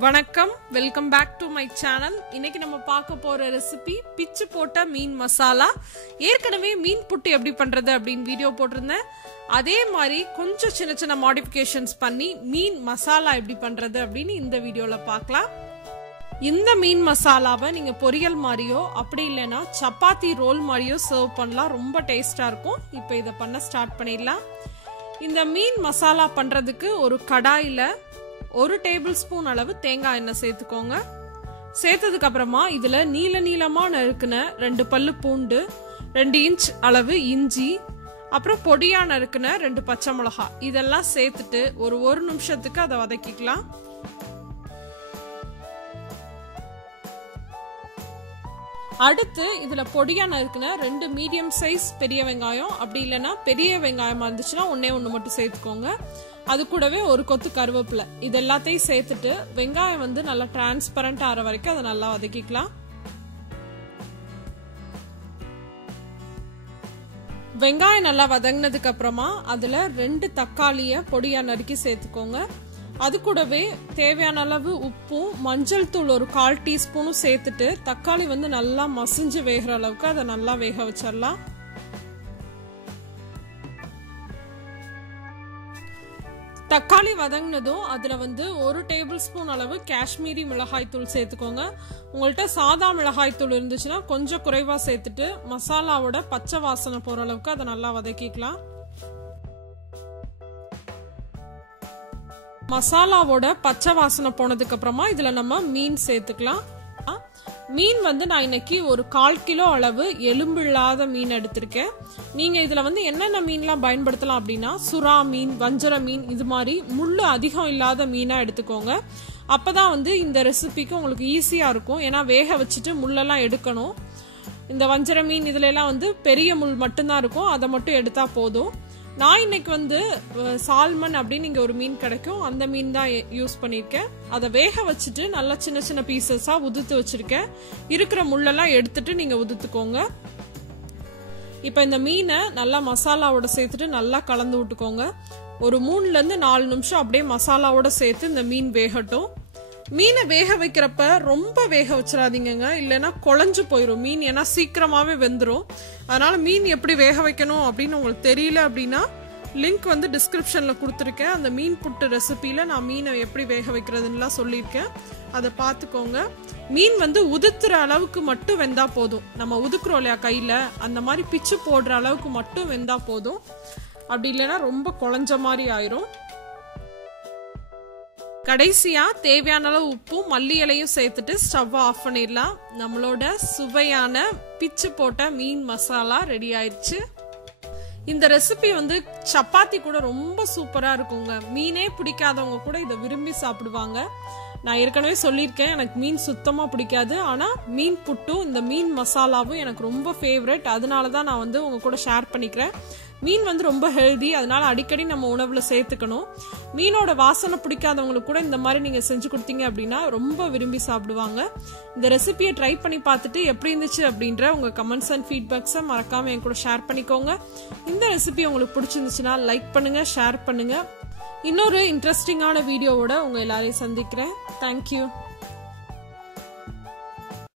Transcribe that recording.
வணக்கம், welcome back to my channel. இன்னைக்கு நம்ம பார்க்க போற ரெசிபி பிச்சு போட்ட மீன் மசாலா. ஏற்கனவே மீன் புட்டு எப்படி பண்றது அப்படின்னு வீடியோ போட்டிருந்தேன். அதே மாதிரி கொஞ்சம் சின்ன சின்ன மாடிஃபிகேஷன்ஸ் பண்ணி மீன் மசாலா எப்படி பண்றது அப்படின்னு இந்த வீடியோல பார்க்கலாம். இந்த மீன் மசாலாவை நீங்க பொரியல் மாதிரியோ அப்படி இல்லைன்னா சப்பாத்தி ரோல் மாதிரியோ சர்வ் பண்ணலாம். ரொம்ப டேஸ்டா இருக்கும். இப்போ இதை பண்ண ஸ்டார்ட் பண்ணிடலாம். இந்த மீன் மசாலா பண்றதுக்கு ஒரு கடாயில 1 டேபிள் ஸ்பூன் அளவு தேங்காய் எண்ணெய் சேர்த்துக்கோங்க. சேர்த்ததுக்கு அப்புறமா இதுல நீல நீளமா நறுக்குன 2 பல்லு பூண்டு, 2 இன்ச் அளவு இஞ்சி, அப்புறம் பொடியா நறுக்குன 2 பச்சை மிளகாய் இதெல்லாம் சேர்த்துட்டு ஒரு நிமிஷத்துக்கு அதை வதக்கிக்கலாம். அடுத்து இதுல பொடியா நறுக்குன 2 மீடியம் சைஸ் பெரிய வெங்காயம், அப்படி இல்லைன்னா பெரிய வெங்காயமா இருந்துச்சுன்னா ஒண்ணு மட்டும் சேர்த்துக்கோங்க. அது கூடவே ஒரு கொத்து கருவேப்பிலை இது எல்லாத்தையும் சேர்த்துட்டு வெங்காயம் வந்து நல்லா டிரான்ஸ்பரண்ட் ஆற வரைக்கும் அதை நல்லா வதக்கிக்கலாம். வெங்காயம் நல்லா வதங்கினதுக்கு அப்புறமா அதுல 2 தக்காளிய பொடியா நறுக்கி சேர்த்துக்கோங்க. அது கூடவே தேவையான அளவு உப்பும் மஞ்சள் தூள் ஒரு 1/4 டீஸ்பூனும் சேர்த்துட்டு தக்காளி வந்து நல்லா மசிஞ்சு வேகிற அளவுக்கு அதை நல்லா வேக வச்சிடலாம். தக்காளி வதங்கினதும் அதுல வந்து 1 டேபிள் ஸ்பூன் அளவு காஷ்மீரி மிளகாய் தூள் சேர்த்துக்கோங்க. உங்கள்கிட்ட சாதா மிளகாய் தூள் இருந்துச்சுன்னா கொஞ்சம் குறைவா சேர்த்துட்டு மசாலாவோட பச்சை வாசனை போற அளவுக்கு அதை நல்லா வதக்கிக்கலாம். மசாலாவோட பச்சை வாசனை போனதுக்கு அப்புறமா இதுல நம்ம மீன் சேர்த்துக்கலாம். மீன் வந்து நான் இன்னைக்கு ஒரு 1/4 கிலோ அளவு எலும்பு இல்லாத மீன் எடுத்திருக்கேன். நீங்க இதுல வந்து என்னென்ன மீன்லாம் பயன்படுத்தலாம் அப்படின்னா சுறா மீன், வஞ்சர மீன், இது மாதிரி முள்ளு அதிகம் இல்லாத மீனா எடுத்துக்கோங்க. அப்பதான் வந்து இந்த ரெசிபிக்கு உங்களுக்கு ஈஸியா இருக்கும். ஏன்னா வேக வச்சுட்டு முள்ளெல்லாம் எடுக்கணும். இந்த வஞ்சர மீன் இதுல எல்லாம் வந்து பெரிய முள் மட்டும்தான் இருக்கும், அதை மட்டும் எடுத்தா போதும். நான் இன்னைக்கு வந்து சால்மன் அப்படின்னு இங்க ஒரு மீன் கிடைக்கும், அந்த மீன் தான் யூஸ் பண்ணிருக்கேன். அதை வேக வச்சுட்டு நல்லா சின்ன சின்ன பீசஸா உதுத்து வச்சிருக்கேன். இருக்கிற முள்ளெல்லாம் எடுத்துட்டு நீங்க உதுத்துக்கோங்க. இப்ப இந்த மீனை நல்லா மசாலாவோட சேர்த்துட்டு நல்லா கலந்து விட்டுக்கோங்க. ஒரு 3ல இருந்து 4 நிமிஷம் அப்படியே மசாலாவோட சேர்த்து இந்த மீன் வேகட்டும். மீனை வேக வைக்கிறப்ப ரொம்ப வேக வச்சிடாதீங்க, இல்லைன்னா குழஞ்சு போயிடும் மீன். ஏன்னா சீக்கிரமாவே வெந்துடும். அதனால மீன் எப்படி வேக வைக்கணும் அப்படின்னு உங்களுக்கு தெரியல அப்படின்னா லிங்க் வந்து டிஸ்கிரிப்ஷன்ல கொடுத்துருக்கேன். அந்த மீன் புட்டு ரெசிபியில நான் மீனை எப்படி வேக வைக்கிறதுலாம் சொல்லியிருக்கேன், அதை பார்த்துக்கோங்க. மீன் வந்து உதுத்துற அளவுக்கு மட்டும் வெந்தா போதும். நம்ம உதுக்குறோம் இல்லையா கையில, அந்த மாதிரி பிச்சு போடுற அளவுக்கு மட்டும் வெந்தா போதும். அப்படி இல்லைன்னா ரொம்ப குழஞ்ச மாதிரி ஆயிரும். கடைசியா தேவையான அளவு உப்பும் மல்லி இலையும் சேர்த்துட்டு ஸ்டவ் ஆஃப் பண்ணிடலாம். நம்மளோட சுவையான பிச்சு போட்ட மீன் மசாலா ரெடி ஆயிடுச்சு. இந்த ரெசிபி வந்து சப்பாத்தி கூட ரொம்ப சூப்பரா இருக்குங்க. மீனே பிடிக்காதவங்க கூட இதை விரும்பி சாப்பிடுவாங்க. நான் ஏற்கனவே சொல்லியிருக்கேன், எனக்கு மீன் சுத்தமா பிடிக்காது. ஆனா மீன் புட்டும் இந்த மீன் மசாலாவும் எனக்கு ரொம்ப ஃபேவரட். அதனாலதான் நான் வந்து உங்க கூட ஷேர் பண்ணிக்கிறேன். மீன் வந்து ரொம்ப ஹெல்தி, அதனால அடிக்கடி நம்ம உணவுல சேர்த்துக்கணும். மீனோட வாசனை பிடிக்காதவங்களுக்கு கூட இந்த மாதிரி நீங்க செஞ்சு கொடுத்தீங்க அப்படின்னா ரொம்ப விரும்பி சாப்பிடுவாங்க. இந்த ரெசிபியை ட்ரை பண்ணி பார்த்துட்டு எப்படி இருந்துச்சு அப்படின்ற உங்க கமெண்ட்ஸ் அண்ட் ஃபீட்பேக்ஸை மறக்காம என் கூட ஷேர் பண்ணிக்கோங்க. இந்த ரெசிபி உங்களுக்கு பிடிச்சிருந்துச்சுன்னா லைக் பண்ணுங்க, ஷேர் பண்ணுங்க. இன்னொரு இன்ட்ரெஸ்டிங்கான வீடியோவோட உங்க எல்லாரையும் சந்திக்கிறேன். தேங்க்யூ.